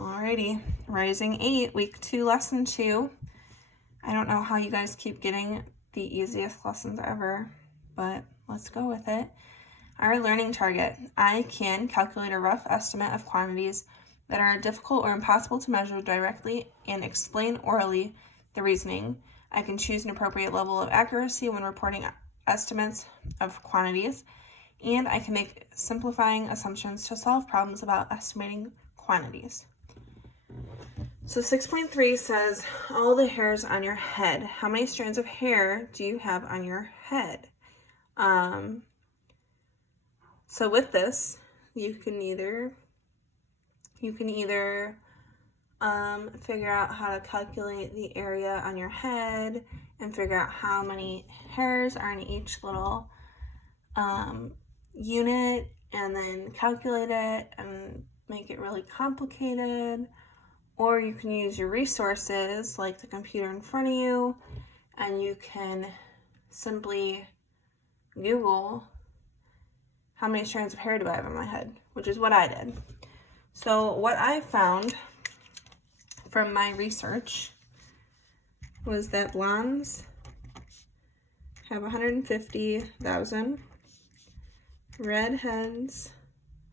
Alrighty, Rising 8, Week 2, Lesson 2. I don't know how you guys keep getting the easiest lessons ever, but let's go with it. Our learning target. I can calculate a rough estimate of quantities that are difficult or impossible to measure directly and explain orally the reasoning. I can choose an appropriate level of accuracy when reporting estimates of quantities, and I can make simplifying assumptions to solve problems about estimating quantities. So 6.3 says, all the hairs on your head. How many strands of hair do you have on your head? So with this, you can either figure out how to calculate the area on your head and figure out how many hairs are in each little unit, and then calculate it and make it really complicated. Or you can use your resources like the computer in front of you, and you can simply Google how many strands of hair do I have on my head, which is what I did. So what I found from my research was that blondes have 150,000, redheads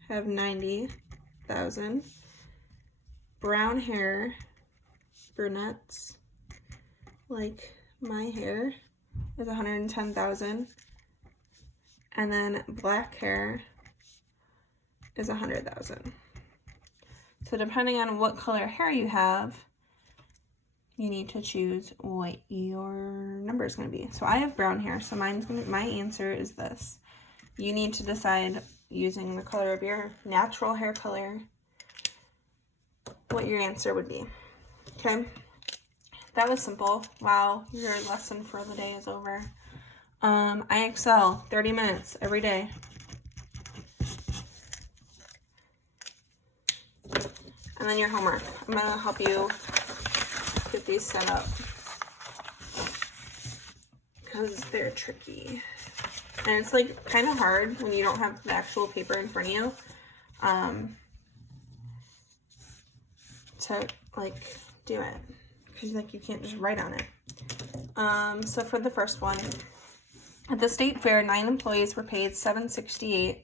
have 90,000, brown hair, brunettes, like my hair, is 110,000, and then black hair is 100,000. So depending on what color hair you have, you need to choose what your number is going to be. So I have brown hair, so my answer is this. You need to decide using the color of your natural hair color what your answer would be. Okay, that was simple. Wow, your lesson for the day is over. I excel 30 minutes every day. And then your homework. I'm going to help you get these set up because they're tricky. And it's like kind of hard when you don't have the actual paper in front of you to like do it, because like you can't just write on it. So for the first one, at the state fair, 9 employees were paid $7.68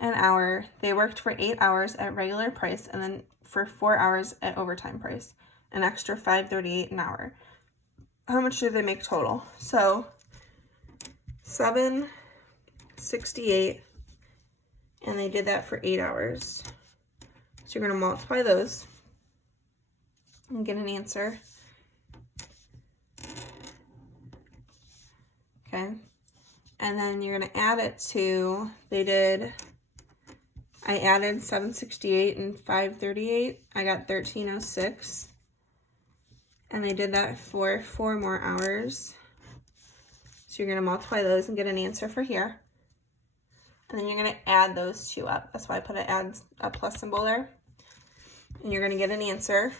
an hour. They worked for 8 hours at regular price and then for 4 hours at overtime price, an extra $5.38 an hour. How much did they make total? So $7.68, and they did that for 8 hours. So you're going to multiply those and get an answer. Okay. And then you're going to add it to, I added 768 and 538. I got 1306. And they did that for 4 more hours. So you're going to multiply those and get an answer for here. And then you're going to add those two up. That's why I put a plus symbol there. And you're going to get an answer.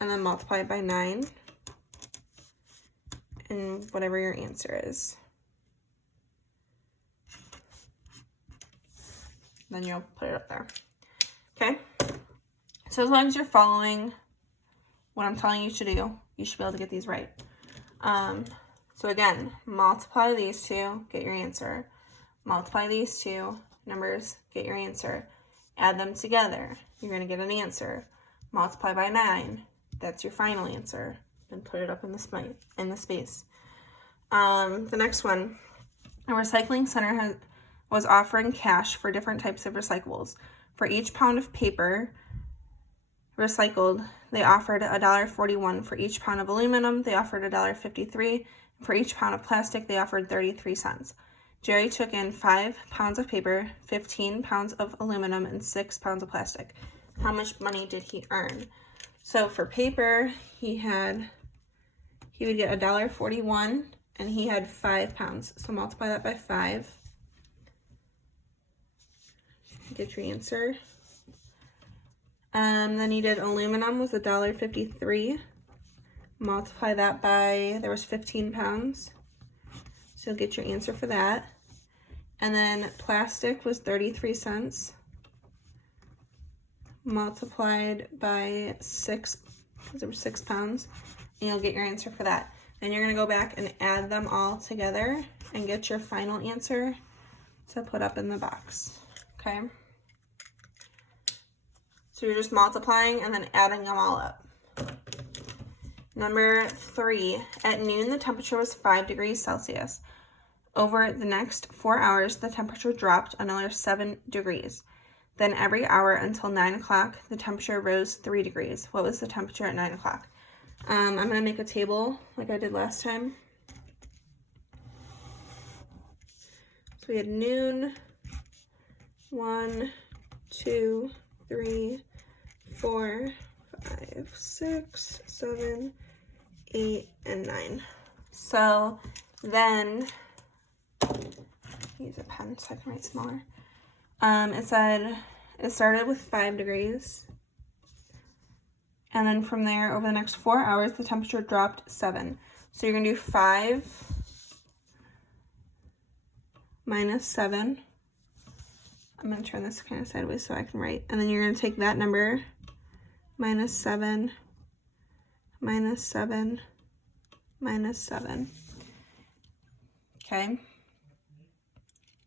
And then multiply it by 9. And whatever your answer is. Then you'll put it up there. Okay? So as long as you're following what I'm telling you to do, you should be able to get these right. So again, multiply these two, get your answer. Multiply these two numbers, get your answer. Add them together, you're going to get an answer. Multiply by 9, that's your final answer. Then put it up in the space. The next one, a recycling center was offering cash for different types of recyclables. For each pound of paper recycled, they offered $1.41. For each pound of aluminum, they offered $1.53. For each pound of plastic, they offered 33 cents. Jerry took in 5 pounds of paper, 15 pounds of aluminum, and 6 pounds of plastic. How much money did he earn? So for paper, he would get $1.41, and he had 5 pounds. So multiply that by 5. Get your answer. Then he did aluminum was $1.53. Multiply that by, there was 15 pounds. So get your answer for that. And then plastic was 33 cents. multiplied by 6, because there were 6 pounds, and you'll get your answer for that. Then you're going to go back and add them all together and get your final answer to put up in the box, okay? So you're just multiplying and then adding them all up. Number 3, at noon, the temperature was 5 degrees Celsius. Over the next 4 hours, the temperature dropped another 7 degrees. Then every hour until 9 o'clock, the temperature rose 3 degrees. What was the temperature at 9 o'clock? I'm going to make a table like I did last time. So we had noon, 1, 2, 3, 4, 5, 6, 7, 8, and 9. So then, use a pen so I can write smaller. It said it started with 5 degrees. And then from there, over the next 4 hours, the temperature dropped 7. So you're going to do 5 minus 7. I'm going to turn this kind of sideways so I can write. And then you're going to take that number, minus 7, minus 7, minus 7. Okay.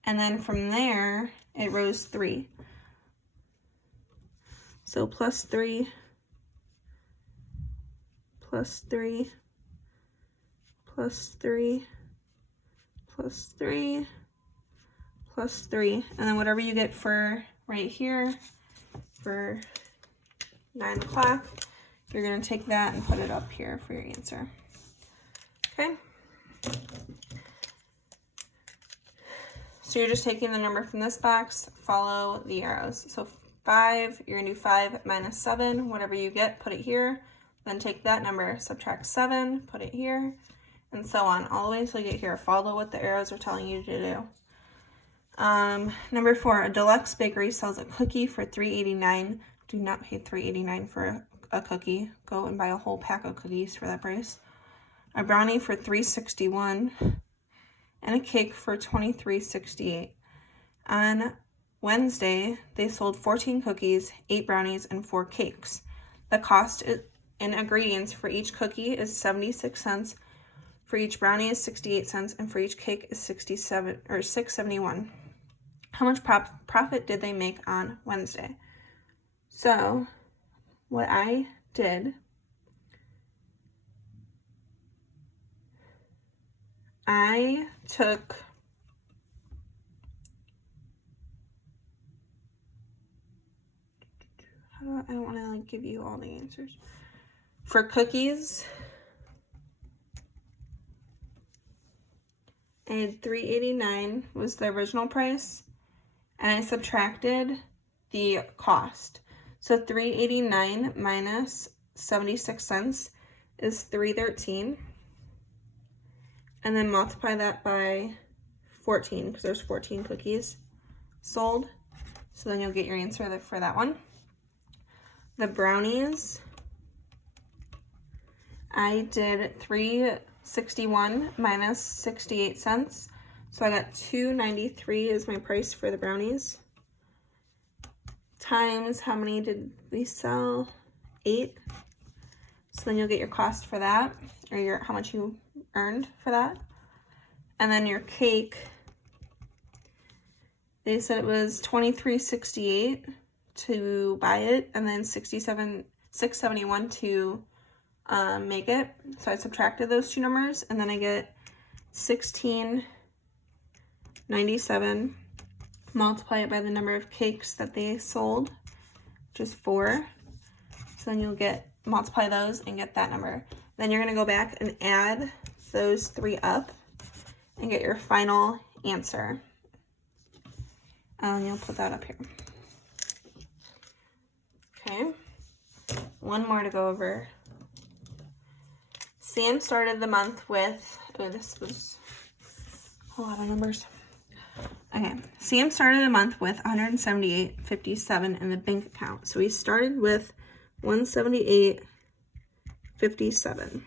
And then from there, it rose 3. So plus 3, plus 3, plus 3, plus 3, plus 3. And then whatever you get for right here, for 9 o'clock, you're going to take that and put it up here for your answer. Okay? So you're just taking the number from this box, follow the arrows. So 5, you're going to do 5 minus 7, whatever you get, put it here. Then take that number, subtract 7, put it here, and so on, all the way until you get here. Follow what the arrows are telling you to do. Number 4, a deluxe bakery sells a cookie for $3.89. Do not pay $3.89 for a cookie. Go and buy a whole pack of cookies for that price. A brownie for $3.61 and a cake for $23.68. On Wednesday, they sold 14 cookies, 8 brownies, and 4 cakes. The cost in ingredients for each cookie is 76 cents, for each brownie is 68 cents, and for each cake is $6.71. How much profit did they make on Wednesday? So what I did, I took I don't want to like give you all the answers. For cookies, I had $3.89 was the original price, and I subtracted the cost. So $3.89 minus 76 cents is $3.13, and then multiply that by 14 because there's 14 cookies sold. So then you'll get your answer for that one. The brownies, I did $3.61 minus 68 cents. So I got $2.93 is my price for the brownies. Times how many did we sell? 8. So then you'll get your cost for that, or how much you earned for that. And then your cake, they said it was $23.68 to buy it, and then $6.71 to make it. So I subtracted those two numbers, and then I get $16.97. Multiply it by the number of cakes that they sold, which is 4. So then you'll multiply those and get that number. Then you're going to go back and add those 3 up and get your final answer. And you'll put that up here. Okay, one more to go over. Sam started the month with, this was a lot of numbers. Okay, Sam started the month with $178.57 in the bank account. So he started with $178.57.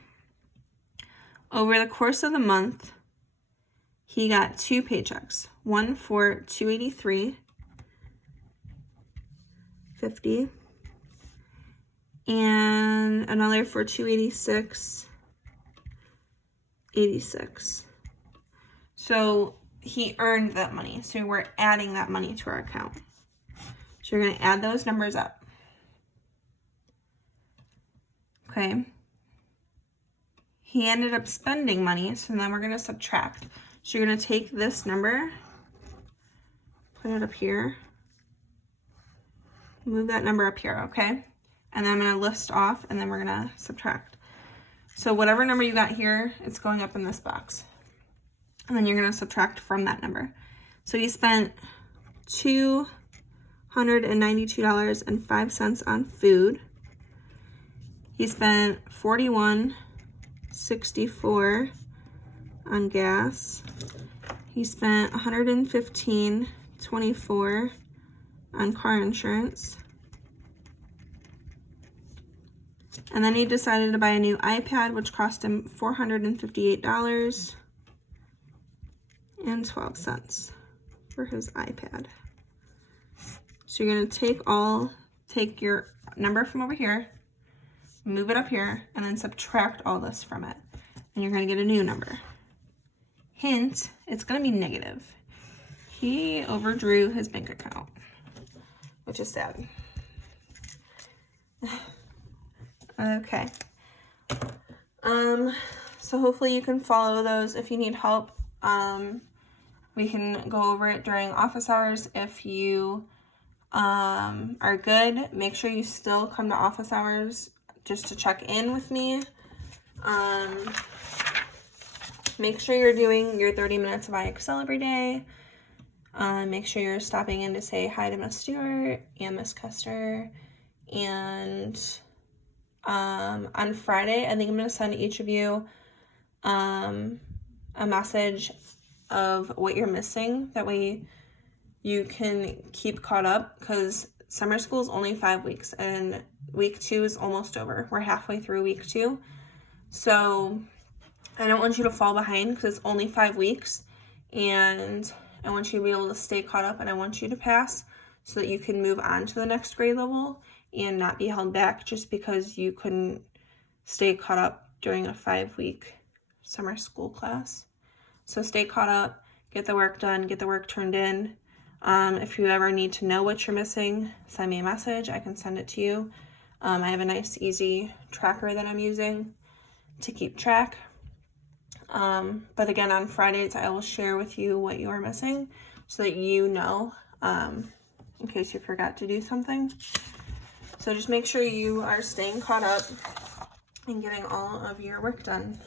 Over the course of the month, he got 2 paychecks. One for $283.50 and another for $286.86. So he earned that money. So we're adding that money to our account. So you're going to add those numbers up. Okay. He ended up spending money, so then we're going to subtract. So you're going to take this number, put it up here, move that number up here, okay? And then I'm going to list off, and then we're going to subtract. So whatever number you got here, it's going up in this box. And then you're going to subtract from that number. So he spent $292.05 on food. He spent $41.64 on gas. He spent $115.24 on car insurance. And then he decided to buy a new iPad, which cost him $458.12 for his iPad. So you're going to take your number from over here, move it up here, and then subtract all this from it. And you're going to get a new number. Hint, it's going to be negative. He overdrew his bank account, which is sad. Okay. So hopefully you can follow those. If you need help, we can go over it during office hours. If you are good, make sure you still come to office hours just to check in with me. Make sure you're doing your 30 minutes of IXL every day. Make sure you're stopping in to say hi to Miss Stewart and Miss Custer. And on Friday, I think I'm going to send each of you a message of what you're missing. That way you can keep caught up, because summer school is only 5 weeks and week 2 is almost over. We're halfway through week 2. So I don't want you to fall behind, because it's only 5 weeks, and I want you to be able to stay caught up, and I want you to pass so that you can move on to the next grade level and not be held back just because you couldn't stay caught up during a 5-week summer school class. So stay caught up, get the work done, get the work turned in. If you ever need to know what you're missing, send me a message. I can send it to you. I have a nice, easy tracker that I'm using to keep track. But again, on Fridays, I will share with you what you are missing so that you know, in case you forgot to do something. So just make sure you are staying caught up and getting all of your work done.